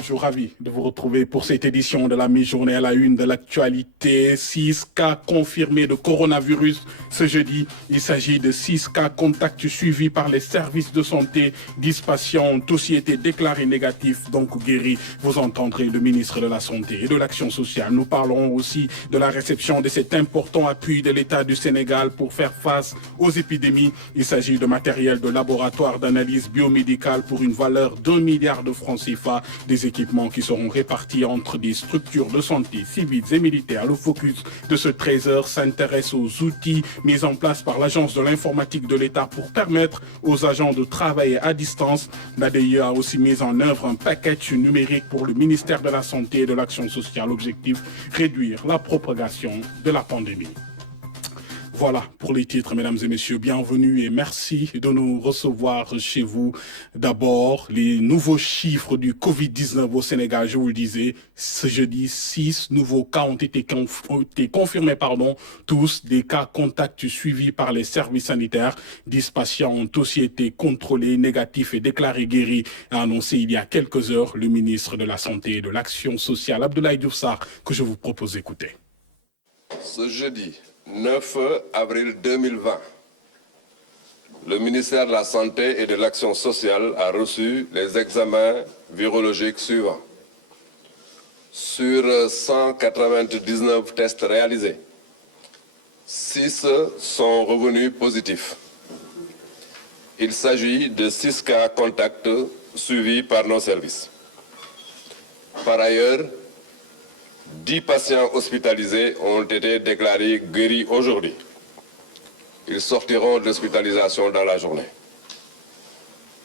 bonjour, ravi de vous retrouver pour cette édition de la mi-journée à la une de l'actualité. 6 cas confirmés de coronavirus ce jeudi. Il s'agit de 6 cas contacts suivis par les services de santé. 10 patients ont aussi été déclarés négatifs, donc guéris. Vous entendrez le ministre de la Santé et de l'Action sociale. Nous parlerons aussi de la réception de cet important appui de l'État du Sénégal pour faire face aux épidémies. Il s'agit de matériel de laboratoire d'analyse biomédicale pour une valeur d'1 milliard de francs CFA, des équipements qui seront répartis entre des structures de santé civiles et militaires. Le focus de ce 13h s'intéresse aux outils mis en place par l'Agence de l'informatique de l'État pour permettre aux agents de travailler à distance. L'ADIE a aussi mis en œuvre un package numérique pour le ministère de la Santé et de l'Action sociale. Objectif, réduire la propagation de la pandémie. Voilà pour les titres, mesdames et messieurs, bienvenue et merci de nous recevoir chez vous. D'abord, les nouveaux chiffres du Covid-19 au Sénégal, je vous le disais, ce jeudi, 6 nouveaux cas ont été confirmés, tous des cas contacts suivis par les services sanitaires. 10 patients ont aussi été contrôlés, négatifs et déclarés guéris, a annoncé il y a quelques heures le ministre de la Santé et de l'Action sociale, Abdoulaye Diouf Sarr, que je vous propose d'écouter. Ce jeudi 9 avril 2020, le ministère de la Santé et de l'Action sociale a reçu les examens virologiques suivants. Sur 199 tests réalisés, 6 sont revenus positifs. Il s'agit de 6 cas contacts suivis par nos services. Par ailleurs, 10 patients hospitalisés ont été déclarés guéris aujourd'hui. Ils sortiront de l'hospitalisation dans la journée.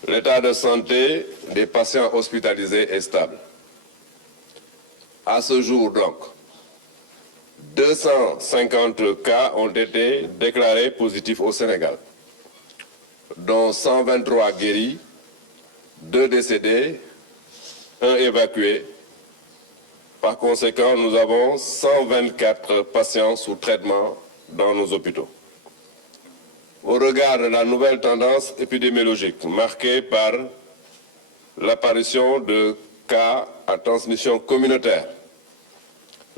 L'état de santé des patients hospitalisés est stable. À ce jour donc, 250 cas ont été déclarés positifs au Sénégal, dont 123 guéris, 2 décédés, 1 évacué. Par conséquent, nous avons 124 patients sous traitement dans nos hôpitaux. Au regard de la nouvelle tendance épidémiologique marquée par l'apparition de cas à transmission communautaire,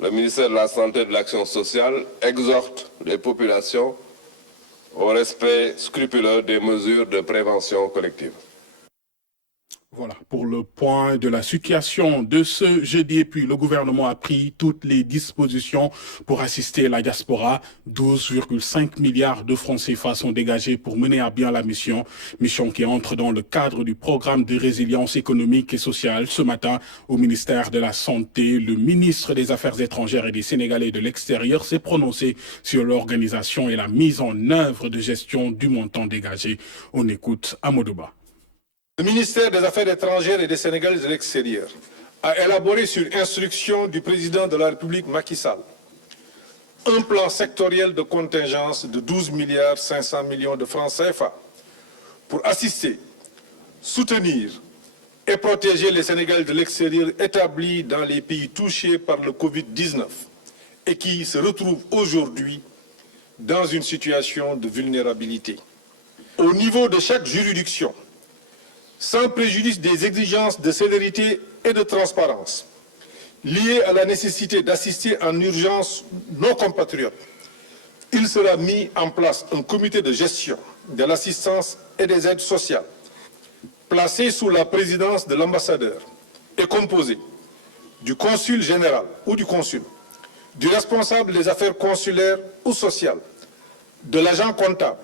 le ministère de la Santé et de l'Action sociale exhorte les populations au respect scrupuleux des mesures de prévention collective. Voilà, pour le point de la situation de ce jeudi. Et puis, le gouvernement a pris toutes les dispositions pour assister la diaspora. 12,5 milliards de francs CFA sont dégagés pour mener à bien la mission qui entre dans le cadre du programme de résilience économique et sociale. Ce matin, au ministère de la Santé, le ministre des Affaires étrangères et des Sénégalais de l'extérieur s'est prononcé sur l'organisation et la mise en œuvre de gestion du montant dégagé. On écoute Amadouba. Le ministère des Affaires étrangères et des Sénégalais de l'extérieur a élaboré sur instruction du président de la République Macky Sall un plan sectoriel de contingence de 12 milliards 500 millions de francs CFA pour assister, soutenir et protéger les Sénégalais de l'extérieur établis dans les pays touchés par le Covid-19 et qui se retrouvent aujourd'hui dans une situation de vulnérabilité. Au niveau de chaque juridiction, sans préjudice des exigences de célérité et de transparence liées à la nécessité d'assister en urgence nos compatriotes, il sera mis en place un comité de gestion de l'assistance et des aides sociales, placé sous la présidence de l'ambassadeur et composé du consul général ou du consul, du responsable des affaires consulaires ou sociales, de l'agent comptable,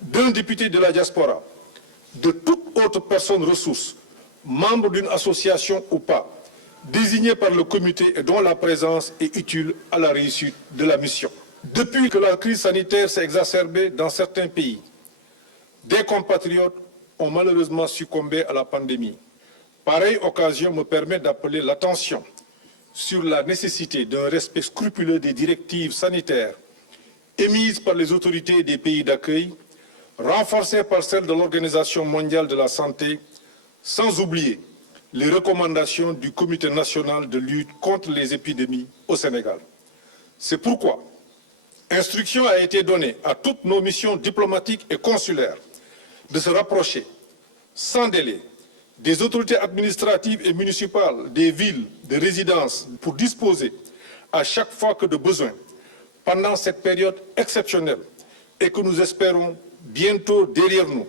d'un député de la diaspora, de toute autre personne ressource, membre d'une association ou pas, désignée par le comité et dont la présence est utile à la réussite de la mission. Depuis que la crise sanitaire s'est exacerbée dans certains pays, des compatriotes ont malheureusement succombé à la pandémie. Pareille occasion me permet d'appeler l'attention sur la nécessité d'un respect scrupuleux des directives sanitaires émises par les autorités des pays d'accueil, renforcées par celles de l'Organisation mondiale de la santé, sans oublier les recommandations du Comité national de lutte contre les épidémies au Sénégal. C'est pourquoi instruction a été donnée à toutes nos missions diplomatiques et consulaires de se rapprocher sans délai, des autorités administratives et municipales, des villes, des résidences, pour disposer à chaque fois que de besoin, pendant cette période exceptionnelle, et que nous espérons bientôt derrière nous,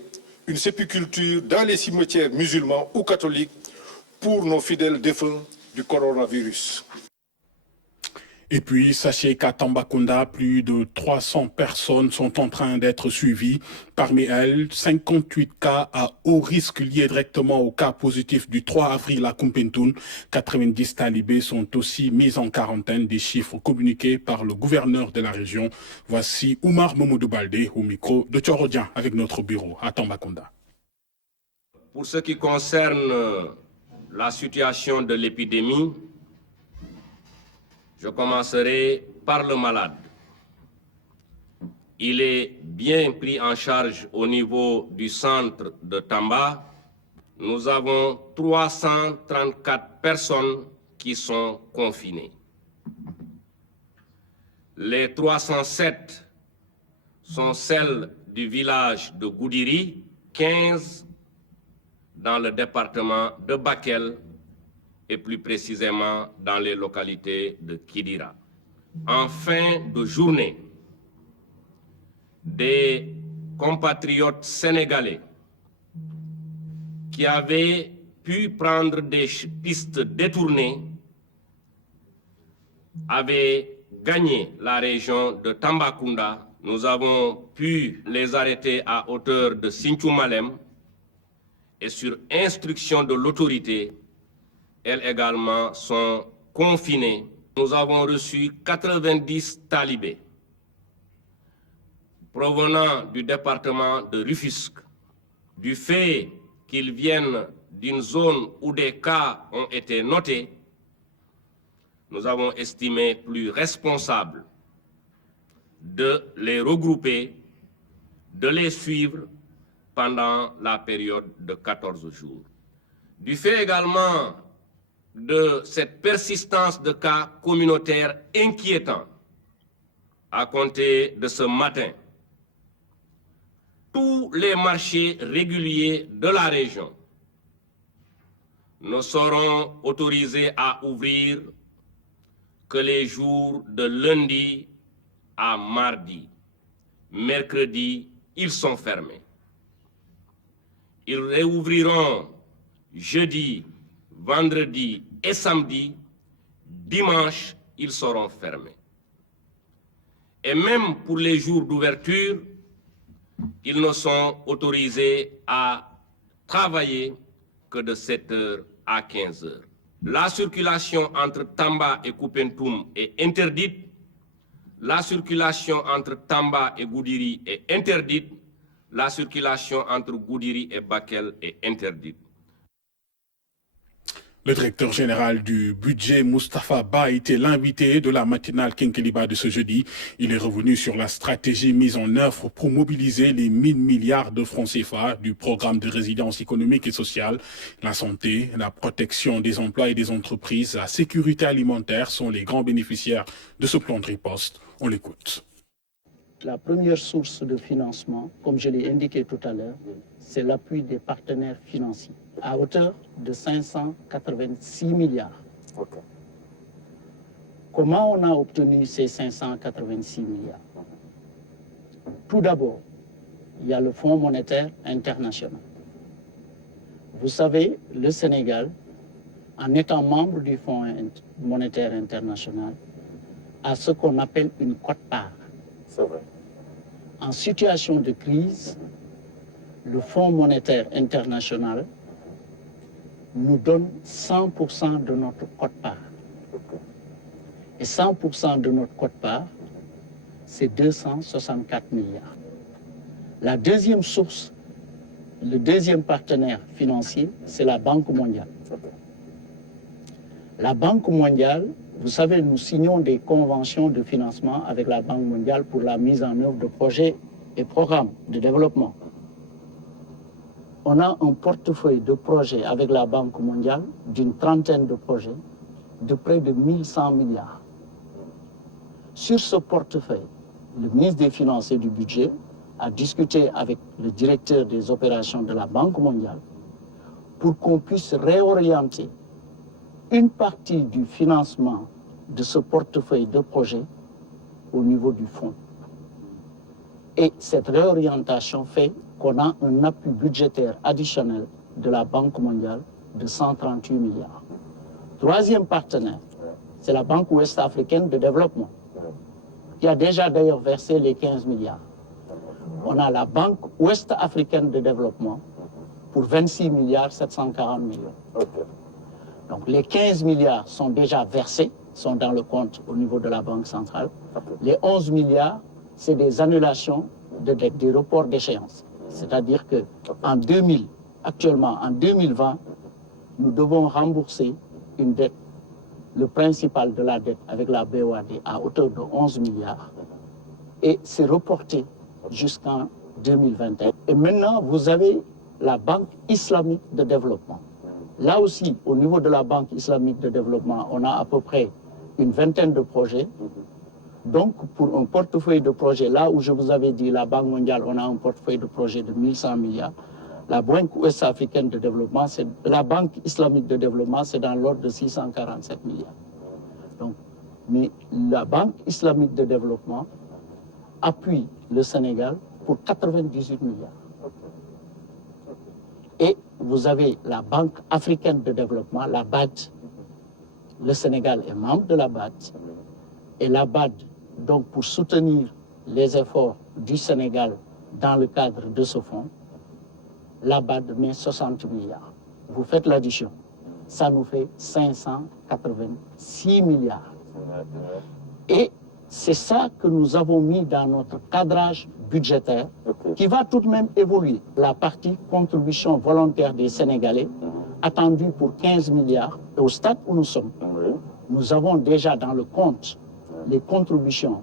une sépulture dans les cimetières musulmans ou catholiques pour nos fidèles défunts du coronavirus. Et puis, sachez qu'à Tambacounda, plus de 300 personnes sont en train d'être suivies. Parmi elles, 58 cas à haut risque liés directement au cas positif du 3 avril à Koumpentoum. 90 talibés sont aussi mis en quarantaine, des chiffres communiqués par le gouverneur de la région. Voici Oumar Mamoudou Baldé au micro de Tchorodian avec notre bureau à Tambacounda. Pour ce qui concerne la situation de l'épidémie, je commencerai par le malade. Il est bien pris en charge au niveau du centre de Tamba. Nous avons 334 personnes qui sont confinées. Les 307 sont celles du village de Goudiri, 15 dans le département de Bakel, et plus précisément dans les localités de Kidira. En fin de journée, des compatriotes sénégalais qui avaient pu prendre des pistes détournées avaient gagné la région de Tambacounda. Nous avons pu les arrêter à hauteur de Sinthiou Malem et sur instruction de l'autorité, elles également sont confinées. Nous avons reçu 90 talibés provenant du département de Rufisque. Du fait qu'ils viennent d'une zone où des cas ont été notés, nous avons estimé plus responsable de les regrouper, de les suivre pendant la période de 14 jours. Du fait également de cette persistance de cas communautaires inquiétants, à compter de ce matin, tous les marchés réguliers de la région ne seront autorisés à ouvrir que les jours de lundi à mardi. Mercredi, ils sont fermés. Ils réouvriront jeudi, vendredi et samedi. Dimanche, ils seront fermés. Et même pour les jours d'ouverture, ils ne sont autorisés à travailler que de 7h à 15h. La circulation entre Tamba et Koumpentoum est interdite. La circulation entre Tamba et Goudiri est interdite. La circulation entre Goudiri et Bakel est interdite. Le directeur général du budget, Moustapha Ba, était l'invité de la matinale Kinkeliba de ce jeudi. Il est revenu sur la stratégie mise en œuvre pour mobiliser les 1000 milliards de francs CFA du programme de résilience économique et sociale. La santé, la protection des emplois et des entreprises, la sécurité alimentaire sont les grands bénéficiaires de ce plan de riposte. On l'écoute. La première source de financement, comme je l'ai indiqué tout à l'heure, c'est l'appui des partenaires financiers, à hauteur de 586 milliards. Okay. Comment on a obtenu ces 586 milliards? Tout d'abord, il y a le Fonds monétaire international. Vous savez, le Sénégal, en étant membre du Fonds monétaire international, a ce qu'on appelle une quote-part. C'est vrai. En situation de crise, le Fonds monétaire international nous donne 100% de notre quote-part. Et 100% de notre quote-part, c'est 264 milliards. La deuxième source, le deuxième partenaire financier, c'est la Banque mondiale. La Banque mondiale, vous savez, nous signons des conventions de financement avec la Banque mondiale pour la mise en œuvre de projets et programmes de développement. On a un portefeuille de projets avec la Banque mondiale d'une trentaine de projets de près de 1100 milliards. Sur ce portefeuille, le ministre des Finances et du Budget a discuté avec le directeur des opérations de la Banque mondiale pour qu'on puisse réorienter une partie du financement de ce portefeuille de projets au niveau du fonds. Et cette réorientation fait qu'on a un appui budgétaire additionnel de la Banque mondiale de 138 milliards. Troisième partenaire, c'est la Banque ouest-africaine de développement, qui a déjà d'ailleurs versé les 15 milliards. On a la Banque ouest-africaine de développement pour 26 milliards 740 millions. Donc les 15 milliards sont déjà versés, sont dans le compte au niveau de la Banque centrale. Les 11 milliards, c'est des annulations de dettes, des reports d'échéance. C'est-à-dire actuellement en 2020, nous devons rembourser une dette, le principal de la dette avec la BOAD à hauteur de 11 milliards. Et c'est reporté jusqu'en 2021. Et maintenant, vous avez la Banque islamique de développement. Là aussi, au niveau de la Banque islamique de développement, on a à peu près une vingtaine de projets. Donc, pour un portefeuille de projets, là où je vous avais dit, la Banque mondiale, on a un portefeuille de projets de 1100 milliards. La Banque ouest-africaine de développement, la Banque islamique de développement, c'est dans l'ordre de 647 milliards. Donc, mais la Banque islamique de développement appuie le Sénégal pour 98 milliards. Et vous avez la Banque africaine de développement, la BAD. Le Sénégal est membre de la BAD. Et la BAD, donc pour soutenir les efforts du Sénégal dans le cadre de ce fonds, la BAD met 60 milliards. Vous faites l'addition, ça nous fait 586 milliards. Et c'est ça que nous avons mis dans notre cadrage budgétaire qui va tout de même évoluer. La partie contribution volontaire des Sénégalais, attendue pour 15 milliards, et au stade où nous sommes, nous avons déjà dans le compte les contributions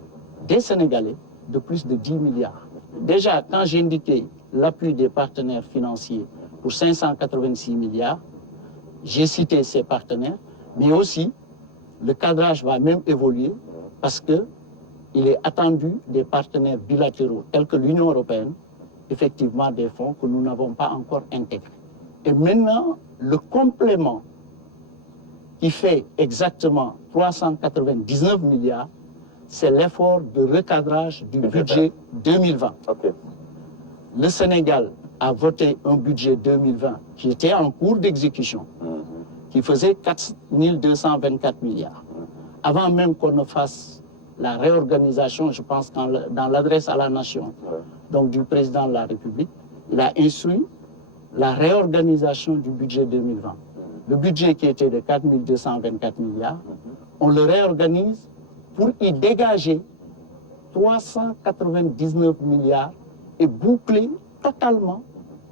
des Sénégalais de plus de 10 milliards. Déjà, quand j'ai indiqué l'appui des partenaires financiers pour 586 milliards, j'ai cité ces partenaires, mais aussi le cadrage va même évoluer parce qu'il est attendu des partenaires bilatéraux tels que l'Union européenne, effectivement des fonds que nous n'avons pas encore intégrés. Et maintenant, le complément qui fait exactement 399 milliards, c'est l'effort de recadrage du budget 2020. Le Sénégal a voté un budget 2020 qui était en cours d'exécution, qui faisait 4 224 milliards. Avant même qu'on ne fasse la réorganisation, je pense, dans l'adresse à la nation, donc du président de la République, il a instruit la réorganisation du budget 2020. Le budget qui était de 4 224 milliards, on le réorganise pour y dégager 399 milliards et boucler totalement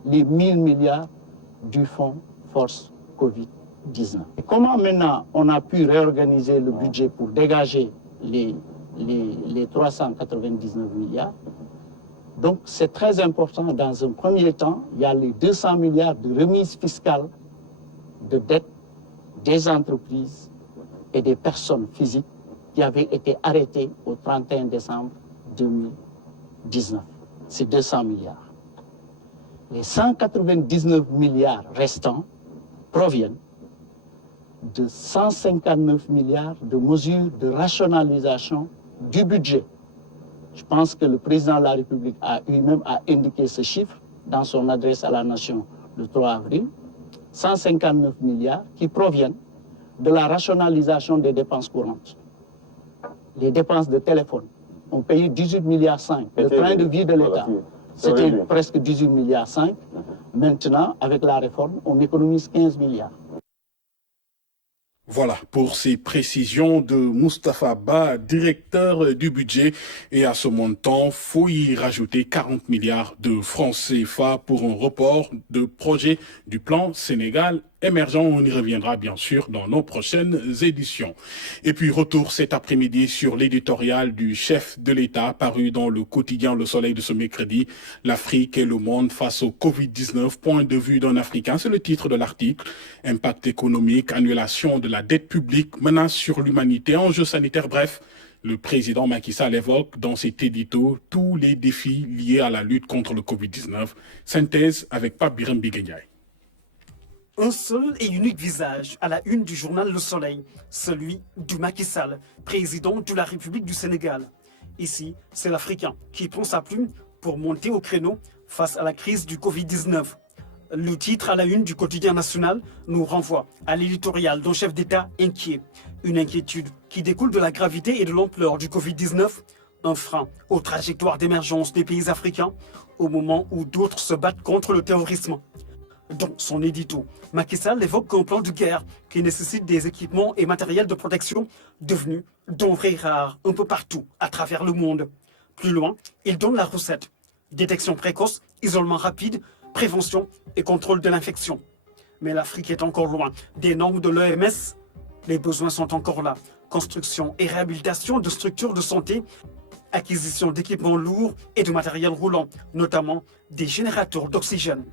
les 1000 milliards du fonds Force Covid-19. Et comment maintenant on a pu réorganiser le budget pour dégager les 399 milliards? Donc c'est très important. Dans un premier temps, il y a les 200 milliards de remise fiscale de dettes des entreprises et des personnes physiques qui avaient été arrêtées au 31 décembre 2019. C'est 200 milliards. Les 199 milliards restants proviennent de 159 milliards de mesures de rationalisation du budget. Je pense que le président de la République a lui-même indiqué ce chiffre dans son adresse à la nation le 3 avril. 159 milliards qui proviennent de la rationalisation des dépenses courantes. Les dépenses de téléphone ont payé 18 milliards 5. Le train de vie de l'État, c'était presque 18 milliards 5. Maintenant, avec la réforme, on économise 15 milliards. Voilà pour ces précisions de Moustapha Ba, directeur du budget. Et à ce montant, faut y rajouter 40 milliards de francs CFA pour un report de projet du plan Sénégal émergent. On y reviendra bien sûr dans nos prochaines éditions. Et puis retour cet après-midi sur l'éditorial du chef de l'État paru dans le quotidien Le Soleil de ce mercredi. L'Afrique et le monde face au Covid-19, point de vue d'un Africain. C'est le titre de l'article. Impact économique, annulation de la dette publique, menace sur l'humanité, enjeux sanitaires, bref. Le président Macky Sall évoque dans cet édito tous les défis liés à la lutte contre le Covid-19. Synthèse avec Pape Birame Bigué Ndiaye. Un seul et unique visage à la une du journal Le Soleil, celui du Macky Sall, président de la République du Sénégal. Ici, c'est l'Africain qui prend sa plume pour monter au créneau face à la crise du Covid-19. Le titre à la une du quotidien national nous renvoie à l'éditorial d'un chef d'État inquiet. Une inquiétude qui découle de la gravité et de l'ampleur du Covid-19, un frein aux trajectoires d'émergence des pays africains au moment où d'autres se battent contre le terrorisme. Dans son édito, Macky Sall évoque un plan de guerre qui nécessite des équipements et matériels de protection devenus denrées rares un peu partout à travers le monde. Plus loin, il donne la recette. Détection précoce, isolement rapide, prévention et contrôle de l'infection. Mais l'Afrique est encore loin des normes de l'OMS. Les besoins sont encore là. Construction et réhabilitation de structures de santé, acquisition d'équipements lourds et de matériel roulant, notamment des générateurs d'oxygène.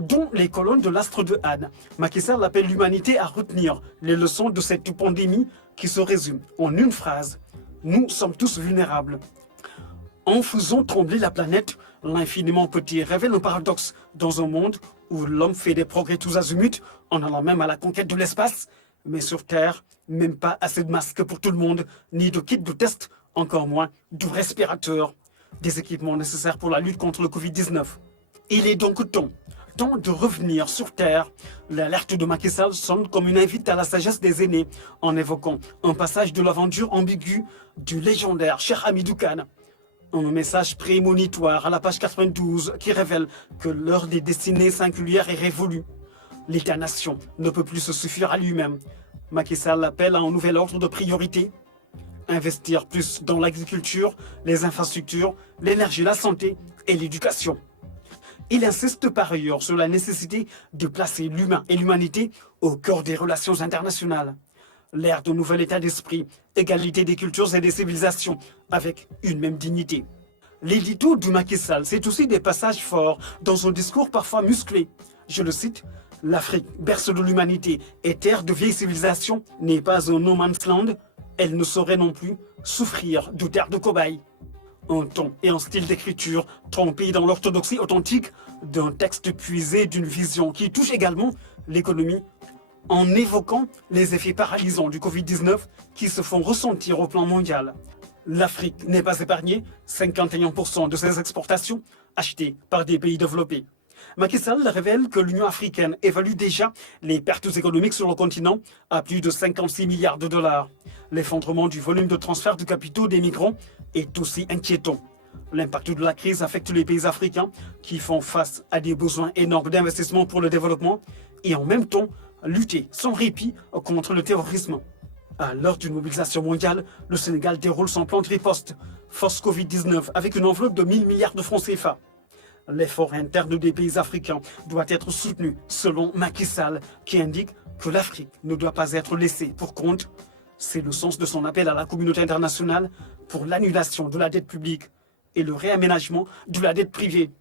Dont les colonnes de l'astre de Anne, Macky Sall appelle l'humanité à retenir les leçons de cette pandémie qui se résume en une phrase. Nous sommes tous vulnérables. En faisant trembler la planète, l'infiniment petit révèle un paradoxe dans un monde où l'homme fait des progrès tous azimuts en allant même à la conquête de l'espace, mais sur Terre, même pas assez de masques pour tout le monde, ni de kits de test, encore moins de respirateurs, des équipements nécessaires pour la lutte contre le Covid-19. Il est donc temps de revenir sur Terre. L'alerte de Macky Sall sonne comme une invite à la sagesse des aînés en évoquant un passage de l'aventure ambiguë du légendaire Cheikh Hamidou Kane. Un message prémonitoire à la page 92 qui révèle que l'heure des destinées singulières est révolue. L'État-nation ne peut plus se suffire à lui-même. Macky Sall appelle à un nouvel ordre de priorité. Investir plus dans l'agriculture, les infrastructures, l'énergie, la santé et l'éducation. Il insiste par ailleurs sur la nécessité de placer l'humain et l'humanité au cœur des relations internationales. L'ère d'un nouvel état d'esprit, égalité des cultures et des civilisations, avec une même dignité. L'édito du Macky Sall, c'est aussi des passages forts dans un discours parfois musclé. Je le cite, « L'Afrique, berceau de l'humanité et terre de vieille civilisation, n'est pas un no man's land. Elle ne saurait non plus souffrir de terre de cobaye. » Un ton et un style d'écriture trompés dans l'orthodoxie authentique d'un texte puisé d'une vision qui touche également l'économie en évoquant les effets paralysants du Covid-19 qui se font ressentir au plan mondial. L'Afrique n'est pas épargnée, 51% de ses exportations achetées par des pays développés. Macky Sall révèle que l'Union africaine évalue déjà les pertes économiques sur le continent à plus de 56 milliards de dollars. L'effondrement du volume de transfert de capitaux des migrants est aussi inquiétant. L'impact de la crise affecte les pays africains qui font face à des besoins énormes d'investissement pour le développement et en même temps lutter sans répit contre le terrorisme. À l'heure d'une mobilisation mondiale, le Sénégal déroule son plan de riposte, force Covid-19 avec une enveloppe de 1000 milliards de francs CFA. L'effort interne des pays africains doit être soutenu selon Macky Sall qui indique que l'Afrique ne doit pas être laissée pour compte. C'est le sens de son appel à la communauté internationale pour l'annulation de la dette publique et le réaménagement de la dette privée.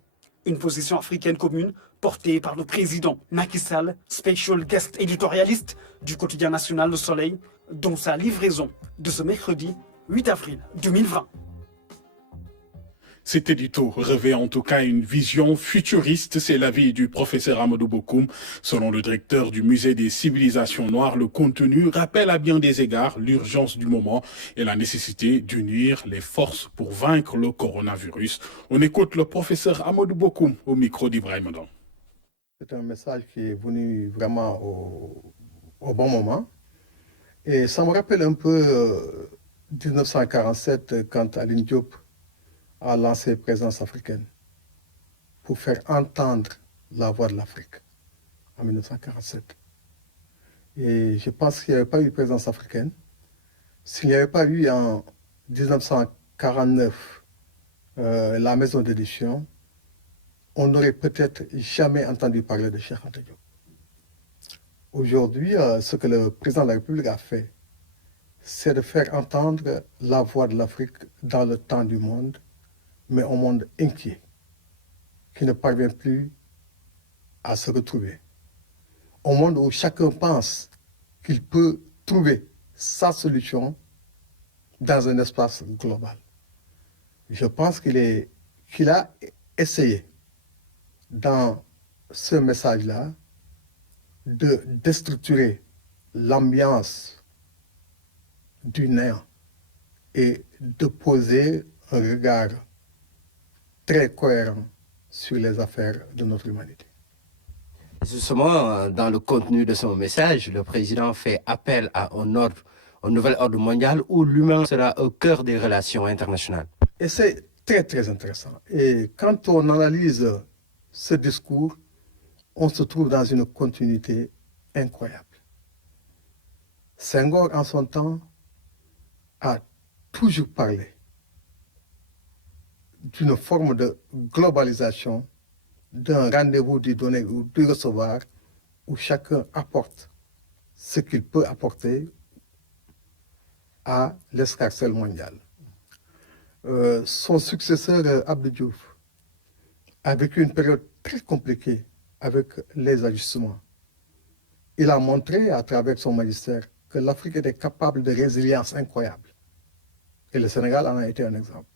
Une position africaine commune portée par le président Macky Sall, special guest éditorialiste du quotidien national Le Soleil, dont sa livraison de ce mercredi 8 avril 2020. Cet édito revêt en tout cas une vision futuriste, c'est l'avis du professeur Amadou Bokoum. Selon le directeur du musée des civilisations noires, le contenu rappelle à bien des égards l'urgence du moment et la nécessité d'unir les forces pour vaincre le coronavirus. On écoute le professeur Amadou Bokoum au micro d'Ibrahim Adam. C'est un message qui est venu vraiment au bon moment. Et ça me rappelle un peu 1947 quand Aline Diop a lancé Présence africaine pour faire entendre la voix de l'Afrique en 1947. Et je pense qu'il n'y avait pas eu Présence africaine. S'il n'y avait pas eu en 1949 la maison d'édition, on n'aurait peut-être jamais entendu parler de Cheikh Anta Diop. Aujourd'hui, ce que le président de la République a fait, c'est de faire entendre la voix de l'Afrique dans le temps du monde, mais un monde inquiet, qui ne parvient plus à se retrouver. Un monde où chacun pense qu'il peut trouver sa solution dans un espace global. Je pense qu'il a essayé, dans ce message-là, de déstructurer l'ambiance du néant et de poser un regard très cohérent sur les affaires de notre humanité. Justement, dans le contenu de son message, le président fait appel à un nouvel ordre mondial où l'humain sera au cœur des relations internationales. Et c'est très, très intéressant. Et quand on analyse ce discours, on se trouve dans une continuité incroyable. Senghor, en son temps, a toujours parlé d'une forme de globalisation, d'un rendez-vous du donner ou du recevoir, où chacun apporte ce qu'il peut apporter à l'escarcelle mondiale. Son successeur, Abdou Diouf, a vécu une période très compliquée avec les ajustements. Il a montré à travers son magistère que l'Afrique était capable de résilience incroyable. Et le Sénégal en a été un exemple.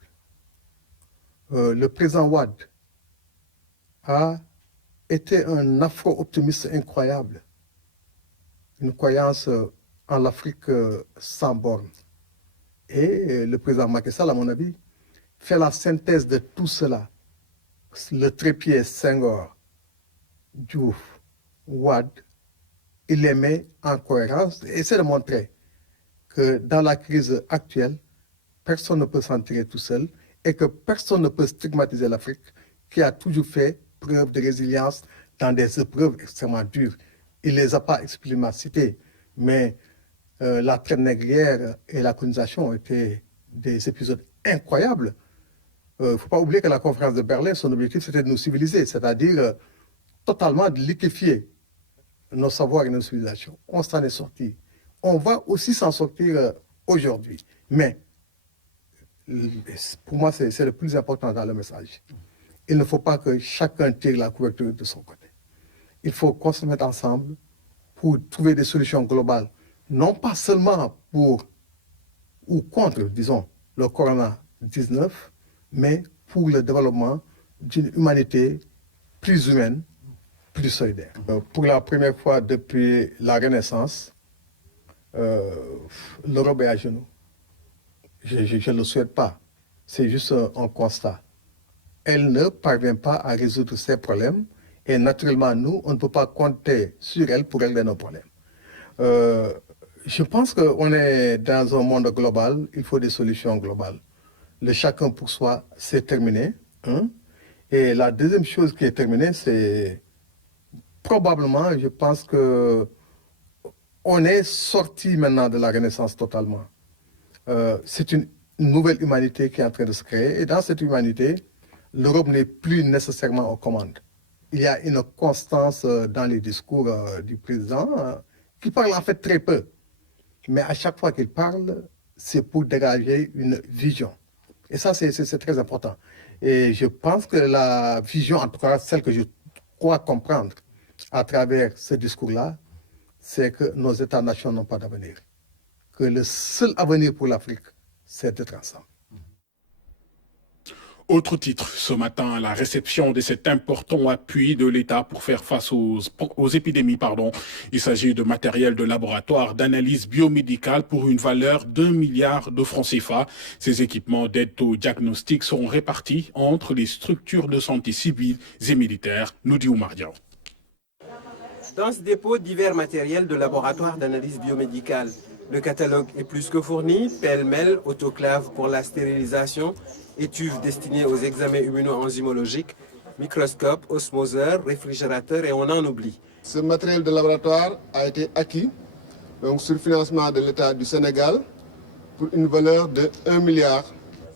Le président Wade a été un afro-optimiste incroyable. Une croyance en l'Afrique sans bornes. Et le président Macky Sall, à mon avis, fait la synthèse de tout cela. Le trépied Senghor, Diouf, Wade, il les met en cohérence et essaie de montrer que dans la crise actuelle, personne ne peut s'en tirer tout seul et que personne ne peut stigmatiser l'Afrique qui a toujours fait preuve de résilience dans des épreuves extrêmement dures. Il ne les a pas explicitement citées, mais la traite négrière et la colonisation ont été des épisodes incroyables. Il ne faut pas oublier que la conférence de Berlin, son objectif, c'était de nous civiliser, c'est-à-dire totalement de liquéfier nos savoirs et nos civilisations. On s'en est sorti. On va aussi s'en sortir aujourd'hui. Mais, pour moi, c'est le plus important dans le message. Il ne faut pas que chacun tire la couverture de son côté. Il faut qu'on se mette ensemble pour trouver des solutions globales, non pas seulement pour ou contre, disons, le corona-19, mais pour le développement d'une humanité plus humaine, plus solidaire. Pour la première fois depuis la Renaissance, l'Europe est à genoux. Je ne le souhaite pas. C'est juste un constat. Elle ne parvient pas à résoudre ses problèmes et naturellement, nous, on ne peut pas compter sur elle pour régler nos problèmes. Je pense qu'on est dans un monde global, il faut des solutions globales. Le chacun pour soi, c'est terminé. Hein? Et la deuxième chose qui est terminée, c'est probablement, je pense que on est sorti maintenant de la Renaissance totalement. C'est une nouvelle humanité qui est en train de se créer. Et dans cette humanité, l'Europe n'est plus nécessairement aux commandes. Il y a une constance dans les discours du président qui parle en fait très peu. Mais à chaque fois qu'il parle, c'est pour dégager une vision. Et ça, c'est très important. Et je pense que la vision, en tout cas celle que je crois comprendre à travers ce discours-là, c'est que nos États-nations n'ont pas d'avenir. Que le seul avenir pour l'Afrique, c'est d'être ensemble. Autre titre ce matin, la réception de cet important appui de l'État pour faire face aux épidémies. Il s'agit de matériel de laboratoire d'analyse biomédicale pour une valeur d'1 milliard de francs CFA. Ces équipements d'aide au diagnostic seront répartis entre les structures de santé civiles et militaires, nous dit Oumar Diaw. Dans ce dépôt, divers matériels de laboratoire d'analyse biomédicale. Le catalogue est plus que fourni, pêle-mêle, autoclave pour la stérilisation, étuves destinées aux examens immuno-enzymologiques, microscope, osmoseur, réfrigérateur et on en oublie. Ce matériel de laboratoire a été acquis donc, sur financement de l'État du Sénégal pour une valeur de 1 milliard.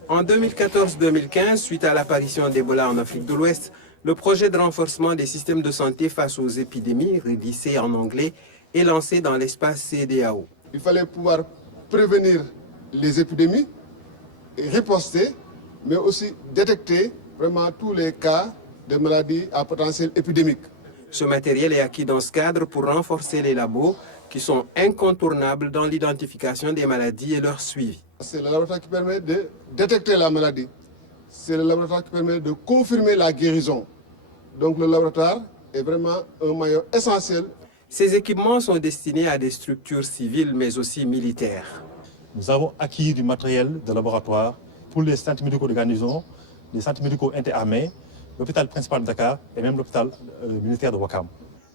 En 2014-2015, suite à l'apparition d'Ebola en Afrique de l'Ouest, le projet de renforcement des systèmes de santé face aux épidémies, rédicé en anglais, est lancé dans l'espace CEDEAO. Il fallait pouvoir prévenir les épidémies, riposter, mais aussi détecter vraiment tous les cas de maladies à potentiel épidémique. Ce matériel est acquis dans ce cadre pour renforcer les labos qui sont incontournables dans l'identification des maladies et leur suivi. C'est le laboratoire qui permet de détecter la maladie. C'est le laboratoire qui permet de confirmer la guérison. Donc le laboratoire est vraiment un maillon essentiel. Ces équipements sont destinés à des structures civiles mais aussi militaires. Nous avons acquis du matériel de laboratoire pour les centres médicaux de garnison, les centres médicaux interarmés, l'hôpital principal de Dakar et même l'hôpital militaire de Ouakam.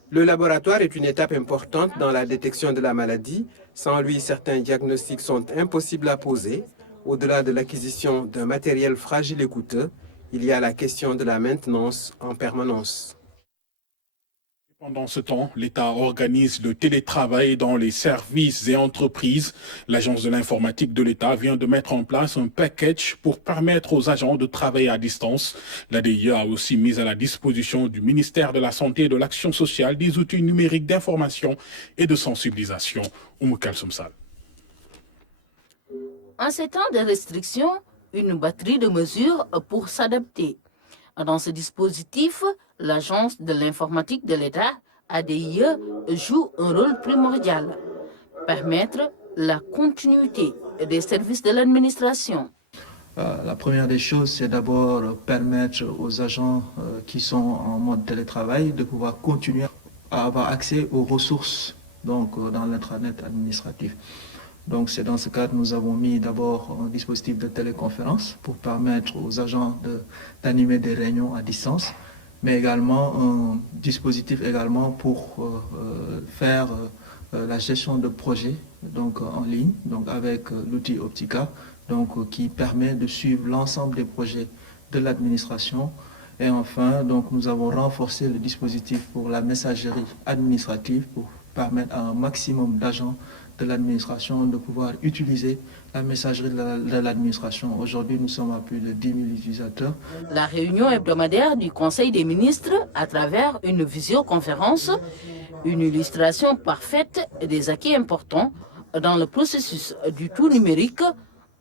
Le laboratoire est une étape importante dans la détection de la maladie. Sans lui, certains diagnostics sont impossibles à poser. Au-delà de l'acquisition d'un matériel fragile et coûteux, il y a la question de la maintenance en permanence. Pendant ce temps, l'État organise le télétravail dans les services et entreprises. L'Agence de l'informatique de l'État vient de mettre en place un package pour permettre aux agents de travailler à distance. L'ADIE a aussi mis à la disposition du ministère de la Santé et de l'Action sociale des outils numériques d'information et de sensibilisation. Oumou Kalsoum Sall. En ces temps de restrictions, une batterie de mesures pour s'adapter. Dans ce dispositif, l'Agence de l'informatique de l'État, ADIE, joue un rôle primordial. Permettre la continuité des services de l'administration. La première des choses, c'est d'abord permettre aux agents qui sont en mode télétravail de pouvoir continuer à avoir accès aux ressources donc, dans l'intranet administratif. Donc c'est dans ce cadre que nous avons mis d'abord un dispositif de téléconférence pour permettre aux agents d'animer des réunions à distance, mais également un dispositif également pour faire la gestion de projets donc, en ligne, donc avec l'outil Optica, donc, qui permet de suivre l'ensemble des projets de l'administration. Et enfin, donc, nous avons renforcé le dispositif pour la messagerie administrative pour permettre à un maximum d'agents de l'administration de pouvoir utiliser la messagerie de l'administration. Aujourd'hui, nous sommes à plus de 10 000 utilisateurs. La réunion hebdomadaire du Conseil des ministres à travers une visioconférence, une illustration parfaite des acquis importants dans le processus du tout numérique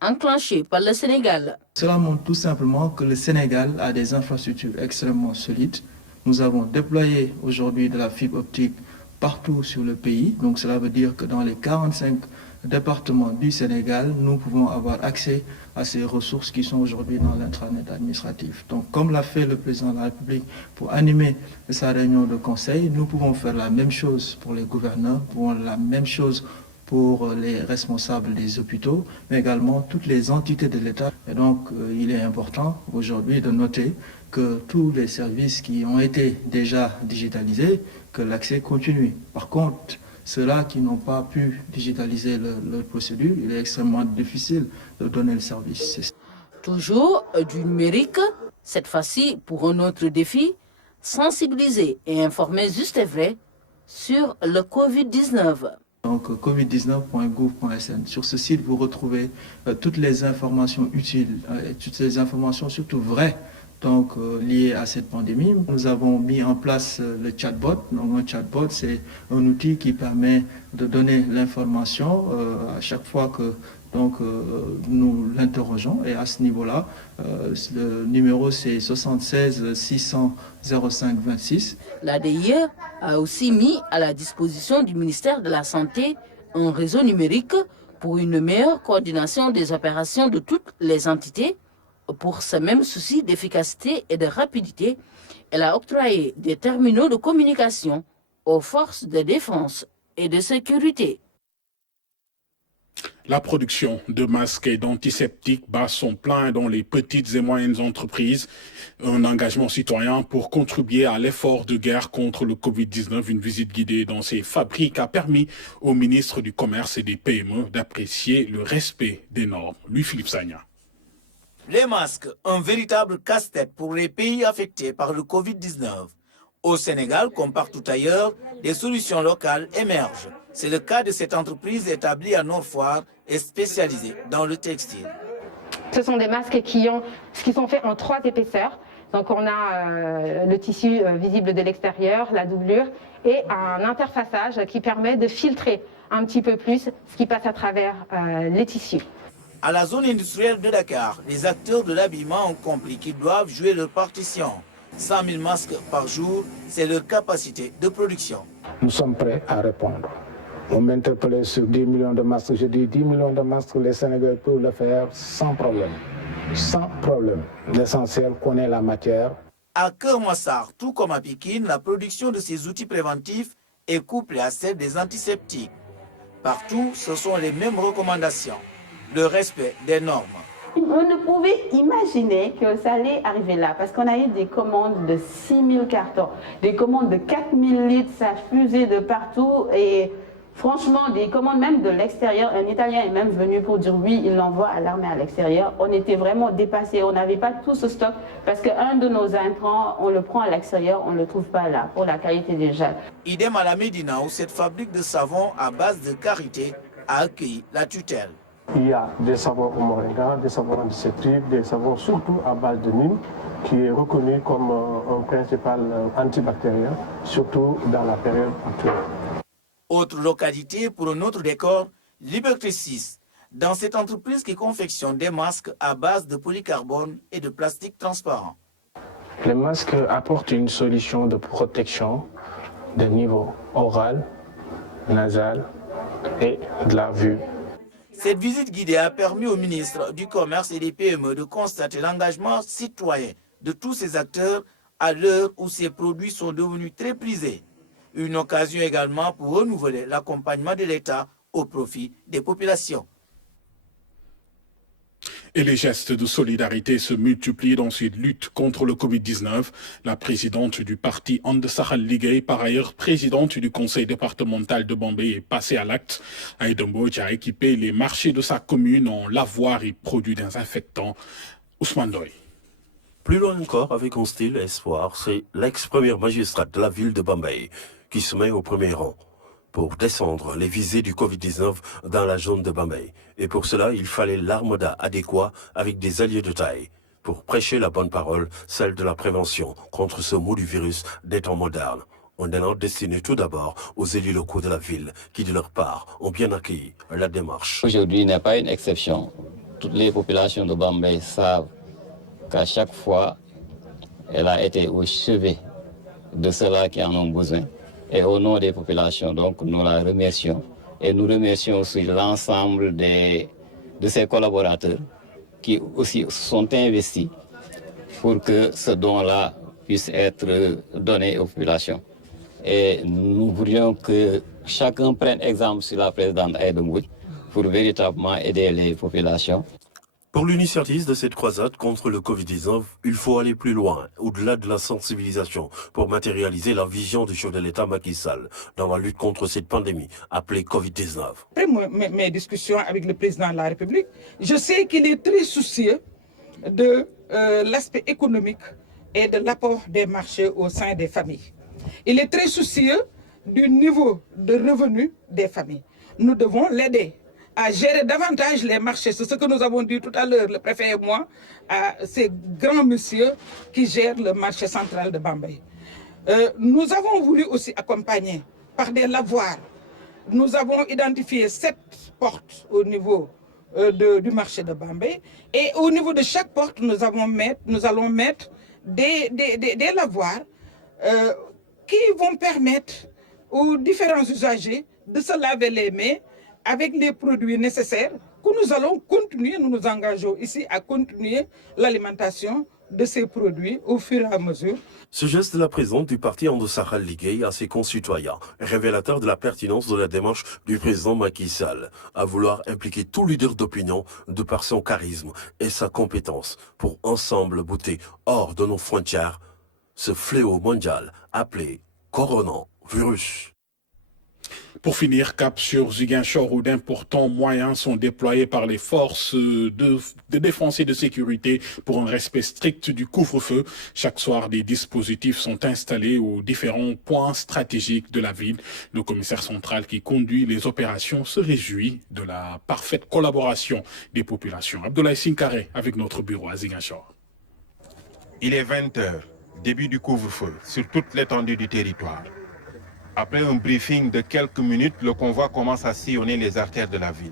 enclenché par le Sénégal. Cela montre tout simplement que le Sénégal a des infrastructures extrêmement solides. Nous avons déployé aujourd'hui de la fibre optique partout sur le pays. Donc cela veut dire que dans les 45 départements du Sénégal, nous pouvons avoir accès à ces ressources qui sont aujourd'hui dans l'intranet administratif. Donc comme l'a fait le président de la République pour animer sa réunion de conseil, nous pouvons faire la même chose pour les gouverneurs, pour la même chose pour les responsables des hôpitaux, mais également toutes les entités de l'État. Et donc il est important aujourd'hui de noter que tous les services qui ont été déjà digitalisés, que l'accès continue. Par contre, ceux-là qui n'ont pas pu digitaliser leur procédure, il est extrêmement difficile de donner le service. Toujours du numérique, cette fois-ci pour un autre défi, sensibiliser et informer juste et vrai sur le Covid-19. Donc covid19.gouv.sn. Sur ce site, vous retrouvez toutes les informations utiles et toutes les informations surtout vraies donc, liées à cette pandémie. Nous avons mis en place le chatbot. Donc, un chatbot, c'est un outil qui permet de donner l'information à chaque fois que donc, nous l'interrogeons. Et à ce niveau-là, le numéro c'est 76 600 05 26. L'ADIE a aussi mis à la disposition du ministère de la Santé un réseau numérique pour une meilleure coordination des opérations de toutes les entités. Pour ce même souci d'efficacité et de rapidité, elle a octroyé des terminaux de communication aux forces de défense et de sécurité. La production de masques et d'antiseptiques bat son plein dans les petites et moyennes entreprises. Un engagement citoyen pour contribuer à l'effort de guerre contre le Covid-19. Une visite guidée dans ces fabriques a permis au ministre du Commerce et des PME d'apprécier le respect des normes. Louis-Philippe Sagna. Les masques, un véritable casse-tête pour les pays affectés par le Covid-19. Au Sénégal, comme partout ailleurs, des solutions locales émergent. C'est le cas de cette entreprise établie à Nord-Foire et spécialisée dans le textile. Ce sont des masques qui sont faits en 3 épaisseurs. Donc on a le tissu visible de l'extérieur, la doublure et un interfaçage qui permet de filtrer un petit peu plus ce qui passe à travers les tissus. À la zone industrielle de Dakar, les acteurs de l'habillement ont compris qu'ils doivent jouer leur partition. 100 000 masques par jour, c'est leur capacité de production. Nous sommes prêts à répondre. On m'interpellait sur 10 millions de masques. Je dis 10 millions de masques, les Sénégalais peuvent le faire sans problème. Sans problème. L'essentiel, qu'on ait la matière. À Keur Massar, tout comme à Pikine, la production de ces outils préventifs est couplée à celle des antiseptiques. Partout, ce sont les mêmes recommandations. Le respect des normes. On ne pouvait imaginer que ça allait arriver là, parce qu'on a eu des commandes de 6000 cartons, des commandes de 4000 litres, ça fusait de partout, et franchement, des commandes même de l'extérieur. Un Italien est même venu pour dire oui, il l'envoie à l'armée à l'extérieur. On était vraiment dépassés, on n'avait pas tout ce stock, parce qu'un de nos intrants, on le prend à l'extérieur, on ne le trouve pas là, pour la qualité des gels. Idem à la Médina, où cette fabrique de savon à base de karité a accueilli la tutelle. Il y a des savons au moringa, des savons antiseptiques, des savons surtout à base de Nîmes, qui est reconnu comme un principal antibactérien, surtout dans la période actuelle. Autre localité pour un autre décor, Liberté 6. Dans cette entreprise qui confectionne des masques à base de polycarbone et de plastique transparent. Les masques apportent une solution de protection de niveau oral, nasal et de la vue. Cette visite guidée a permis au ministre du Commerce et des PME de constater l'engagement citoyen de tous ces acteurs à l'heure où ces produits sont devenus très prisés. Une occasion également pour renouveler l'accompagnement de l'État au profit des populations. Et les gestes de solidarité se multiplient dans cette lutte contre le Covid-19. La présidente du parti And Sahel Ligue, par ailleurs présidente du conseil départemental de Bambey, est passée à l'acte. Aïda Mbodj a équipé les marchés de sa commune en lavoirs et produits désinfectants. Ousmane Doy. Plus loin encore, avec un style espoir, c'est l'ex-première magistrate de la ville de Bambey qui se met au premier rang pour descendre les visées du Covid-19 dans la zone de Bambey. Et pour cela, il fallait l'armada adéquat avec des alliés de taille pour prêcher la bonne parole, celle de la prévention contre ce mot du virus des temps modernes. Un élan destiné tout d'abord aux élus locaux de la ville qui, de leur part, ont bien accueilli la démarche. Aujourd'hui n'est pas une exception. Toutes les populations de Bambey savent qu'à chaque fois, elle a été au chevet de ceux-là qui en ont besoin. Et au nom des populations, donc, nous la remercions. Et nous remercions aussi l'ensemble de ses collaborateurs qui aussi sont investis pour que ce don-là puisse être donné aux populations. Et nous voudrions que chacun prenne exemple sur la présidente Aïda Mbodj pour véritablement aider les populations. Pour l'initiative de cette croisade contre le Covid-19, il faut aller plus loin, au-delà de la sensibilisation, pour matérialiser la vision du chef de l'État Macky Sall dans la lutte contre cette pandémie appelée Covid-19. Après mes discussions avec le président de la République, je sais qu'il est très soucieux de l'aspect économique et de l'apport des marchés au sein des familles. Il est très soucieux du niveau de revenus des familles. Nous devons l'aider à gérer davantage les marchés. C'est ce que nous avons dit tout à l'heure, le préfet et moi, à ces grands messieurs qui gèrent le marché central de Bambey. Nous avons voulu aussi accompagner par des lavoirs. Nous avons identifié 7 portes au niveau du marché de Bambey. Et au niveau de chaque porte, nous allons mettre des lavoirs qui vont permettre aux différents usagers de se laver les mains avec les produits nécessaires que nous allons continuer, nous nous engageons ici à continuer l'alimentation de ces produits au fur et à mesure. Ce geste de la présidente du parti And Sahel Ligue à ses concitoyens, révélateur de la pertinence de la démarche du président Macky Sall, à vouloir impliquer tout leader d'opinion de par son charisme et sa compétence pour ensemble bouter hors de nos frontières ce fléau mondial appelé coronavirus. Pour finir, cap sur Ziguinchor où d'importants moyens sont déployés par les forces de défense et de sécurité pour un respect strict du couvre-feu. Chaque soir, des dispositifs sont installés aux différents points stratégiques de la ville. Le commissaire central qui conduit les opérations se réjouit de la parfaite collaboration des populations. Abdoulaye Sinkare avec notre bureau à Ziguinchor. Il est 20h, début du couvre-feu sur toute l'étendue du territoire. Après un briefing de quelques minutes, le convoi commence à sillonner les artères de la ville.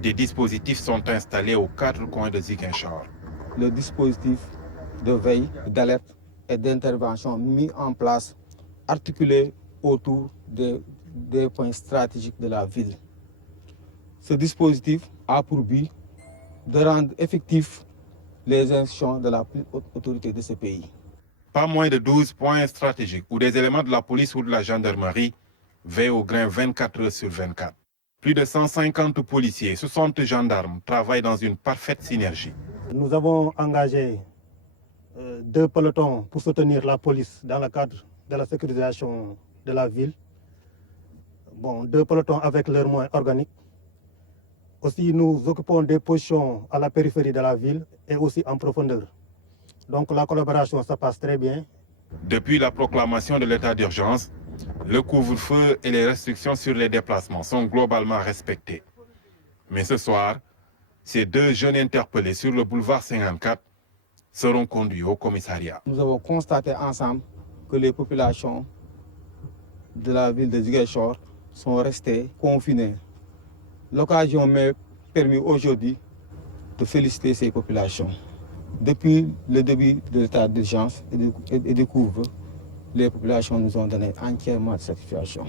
Des dispositifs sont installés aux 4 coins de Ziguinchor. Le dispositif de veille, d'alerte et d'intervention mis en place, articulé autour des points stratégiques de la ville. Ce dispositif a pour but de rendre effectifs les instructions de la plus haute autorité de ce pays. Pas moins de 12 points stratégiques où des éléments de la police ou de la gendarmerie veille au grain 24 heures sur 24. Plus de 150 policiers et 60 gendarmes travaillent dans une parfaite synergie. Nous avons engagé 2 pelotons pour soutenir la police dans le cadre de la sécurisation de la ville. 2 pelotons avec leurs moyens organiques. Aussi, nous occupons des positions à la périphérie de la ville et aussi en profondeur. Donc la collaboration, ça passe très bien. Depuis la proclamation de l'état d'urgence, le couvre-feu et les restrictions sur les déplacements sont globalement respectés. Mais ce soir, ces 2 jeunes interpellés sur le boulevard 54 seront conduits au commissariat. Nous avons constaté ensemble que les populations de la ville de Ziguinchor sont restées confinées. L'occasion m'est permis aujourd'hui de féliciter ces populations. Depuis le début de l'état d'urgence et du couvre, les populations nous ont donné entièrement satisfaction.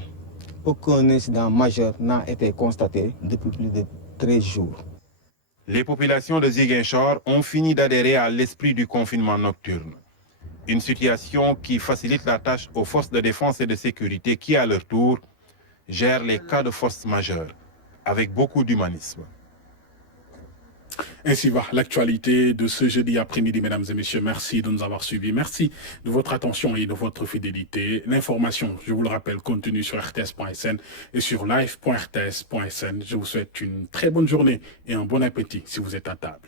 Aucun incident majeur n'a été constaté depuis plus de 13 jours. Les populations de Ziguinchor ont fini d'adhérer à l'esprit du confinement nocturne. Une situation qui facilite la tâche aux forces de défense et de sécurité qui, à leur tour, gèrent les cas de force majeure avec beaucoup d'humanisme. Ainsi va l'actualité de ce jeudi après-midi, mesdames et messieurs. Merci de nous avoir suivis. Merci de votre attention et de votre fidélité. L'information, je vous le rappelle, continue sur rts.sn et sur live.rts.sn. Je vous souhaite une très bonne journée et un bon appétit si vous êtes à table.